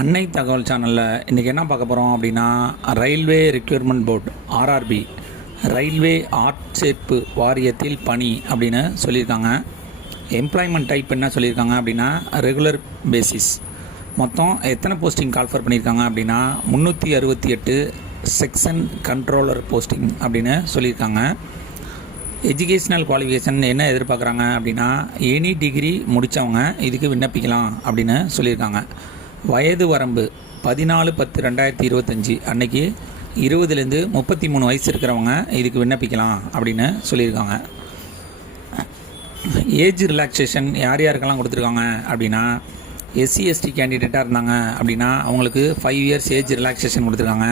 அன்னை தகவல் சேனலில் இன்றைக்கி என்ன பார்க்க போகிறோம் அப்படின்னா, railway requirement board RRB railway ஆட்சேர்ப்பு வாரியத்தில் பணி அப்படின்னு சொல்லியிருக்காங்க. எம்ப்ளாய்மெண்ட் டைப் என்ன சொல்லியிருக்காங்க அப்படின்னா, ரெகுலர் பேசிஸ். மொத்தம் எத்தனை போஸ்டிங் கால்ஃபர் பண்ணியிருக்காங்க அப்படின்னா 368 செக்ஷன் கண்ட்ரோலர் போஸ்டிங் அப்படின்னு சொல்லியிருக்காங்க. எஜுகேஷ்னல் குவாலிஃபிகேஷன் என்ன எதிர்பார்க்குறாங்க அப்படின்னா, எனி டிகிரி முடித்தவங்க இதுக்கு விண்ணப்பிக்கலாம் அப்படின்னு சொல்லியிருக்காங்க. வயது வரம்பு 14/10/2025 அன்னைக்கு 20லேருந்து 33 வயசு இருக்கிறவங்க இதுக்கு விண்ணப்பிக்கலாம் அப்படின்னு சொல்லியிருக்காங்க. ஏஜ் ரிலாக்ஸேஷன் யார் யாருக்கெல்லாம் கொடுத்துருக்காங்க அப்படின்னா, SC/ST கேண்டிடேட்டாக இருந்தாங்க அப்படின்னா அவங்களுக்கு 5 இயர்ஸ் ஏஜ் ரிலாக்ஸேஷன் கொடுத்துருக்காங்க.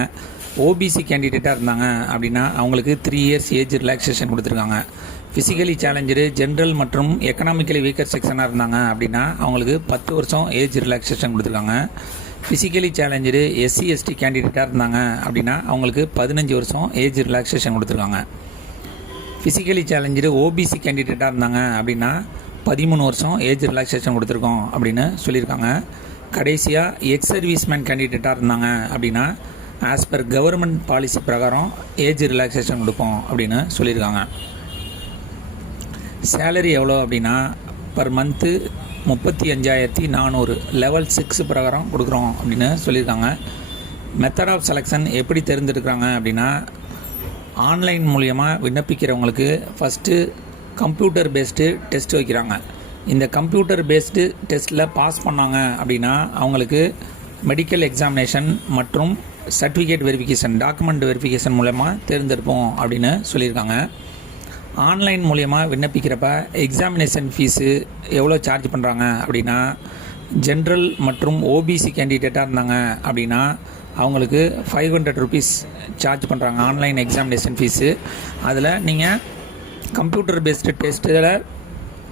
ஓபிசி கேண்டிடேட்டாக இருந்தாங்க அப்படின்னா அவங்களுக்கு 3 இயர்ஸ் ஏஜ் ரிலாக்ஸேஷன் கொடுத்துருக்காங்க. ஃபிசிக்கலி சேலஞ்சு ஜென்ரல் மற்றும் எக்கனாமிக்கலி வீக்கர் செக்ஷனாக இருந்தாங்க அப்படின்னா அவங்களுக்கு 10 வருஷம் ஏஜ் ரிலாக்ஸேஷன் கொடுத்துருக்காங்க. ஃபிசிக்கலி சேலஞ்சு SC/ST கேண்டிடேட்டாக இருந்தாங்க அப்படின்னா அவங்களுக்கு 15 வருஷம் ஏஜ் ரிலாக்ஸேஷன் கொடுத்துருக்காங்க. ஃபிசிக்கலி சேலஞ்சு ஓபிசி கேண்டிடேட்டாக இருந்தாங்க அப்படின்னா 13 வருஷம் ஏஜ் ரிலாக்ஸேஷன் கொடுத்துருக்கோம் அப்படின்னு சொல்லியிருக்காங்க. கடைசியாக எக்ஸ் சர்வீஸ்மேன் கேண்டிடேட்டாக இருந்தாங்க அப்படின்னா ஆஸ் பர் கவர்மெண்ட் பாலிசி பிரகாரம் ஏஜ் ரிலாக்ஸேஷன் கொடுப்போம் அப்படின்னு சொல்லியிருக்காங்க. சேலரி எவ்வளோ அப்படின்னா பர் மந்த்து 35,400 லெவல் 6 பிரகாரம் கொடுக்குறோம் அப்படின்னு சொல்லியிருக்காங்க. மெத்தட் ஆஃப் செலெக்ஷன் எப்படி தேர்ந்தெடுக்கிறாங்க அப்படின்னா, ஆன்லைன் மூலியமாக விண்ணப்பிக்கிறவங்களுக்கு ஃபஸ்ட்டு கம்ப்யூட்டர் பேஸ்டு டெஸ்ட் வைக்கிறாங்க. இந்த கம்ப்யூட்டர் பேஸ்டு டெஸ்ட்டில் பாஸ் பண்ணாங்க அப்படின்னா அவங்களுக்கு மெடிக்கல் எக்ஸாமினேஷன் மற்றும் சர்டிஃபிகேட் வெரிஃபிகேஷன் டாக்குமெண்ட் வெரிஃபிகேஷன் மூலமா தேர்ந்தெடுப்போம் அப்படின்னு சொல்லியிருக்காங்க. ஆன்லைன் மூலயமா விண்ணப்பிக்கிறப்ப எக்ஸாமினேஷன் ஃபீஸு எவ்வளோ சார்ஜ் பண்ணுறாங்க அப்படின்னா, ஜென்ரல் மற்றும் ஓபிசி கேண்டிடேட்டாக இருந்தாங்க அப்படின்னா அவங்களுக்கு 500 ருபீஸ் சார்ஜ் பண்ணுறாங்க ஆன்லைன் எக்ஸாமினேஷன் ஃபீஸு. அதில் நீங்கள் கம்ப்யூட்டர் பேஸ்டு டெஸ்ட்டில்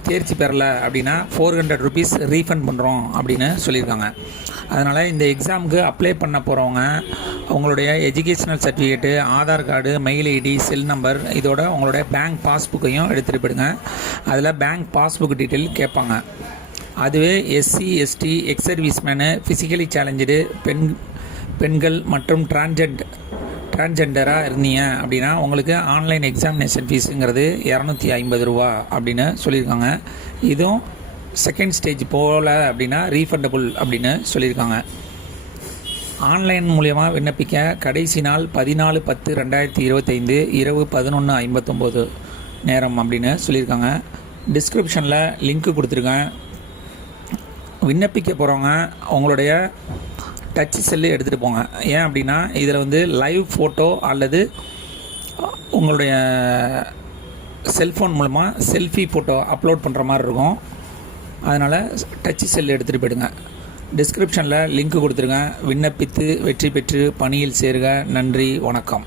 தேர்ச்சி பெறலை அப்படின்னா 400 ருபீஸ் ரீஃபண்ட் பண்ணுறோம் அப்படின்னு சொல்லியிருக்காங்க. அதனால் இந்த எக்ஸாமுக்கு அப்ளை பண்ண போகிறவங்க உங்களுடைய educational certificate, Aadhaar card, mail ID, cell number, இதோட உங்களுடைய பேங்க் பாஸ்புக்கையும் எடுத்துகிட்டு போயிடுங்க. அதில் பேங்க் பாஸ்புக் டீட்டெயில் கேட்பாங்க. அதுவே SC/ST X serviceman, physically challenge பெண்கள் மற்றும் டிரான்ஜெண்டராக இருந்தீங்க அப்படின்னா உங்களுக்கு ஆன்லைன் எக்ஸாமினேஷன் ஃபீஸுங்கிறது 250 ரூபா அப்படின்னு சொல்லியிருக்காங்க. இதுவும் செகண்ட் ஸ்டேஜ் போகல அப்படின்னா ரீஃபண்டபுள் அப்படின்னு சொல்லியிருக்காங்க. ஆன்லைன் மூலியமாக விண்ணப்பிக்க கடைசி நாள் 14/10/2025 இரவு 11:59 நேரம் அப்படின்னு சொல்லியிருக்காங்க. டிஸ்கிரிப்ஷனில் லிங்க்கு கொடுத்துருக்கேன். விண்ணப்பிக்க போகிறவங்க உங்களுடைய டச் செல்லு எடுத்துகிட்டு போங்க. ஏன் அப்படின்னா இதில் லைவ் ஃபோட்டோ அல்லது உங்களுடைய செல்ஃபோன் மூலமாக செல்ஃபி ஃபோட்டோ அப்லோட் பண்ணுற மாதிரி இருக்கும். அதனால் டச் செல்லு எடுத்துகிட்டு போயிடுங்க. டிஸ்கிரிப்ஷனில் லிங்க் கொடுத்துருங்க. விண்ணப்பித்து வெற்றி பெற்று பணியில் சேருக. நன்றி, வணக்கம்.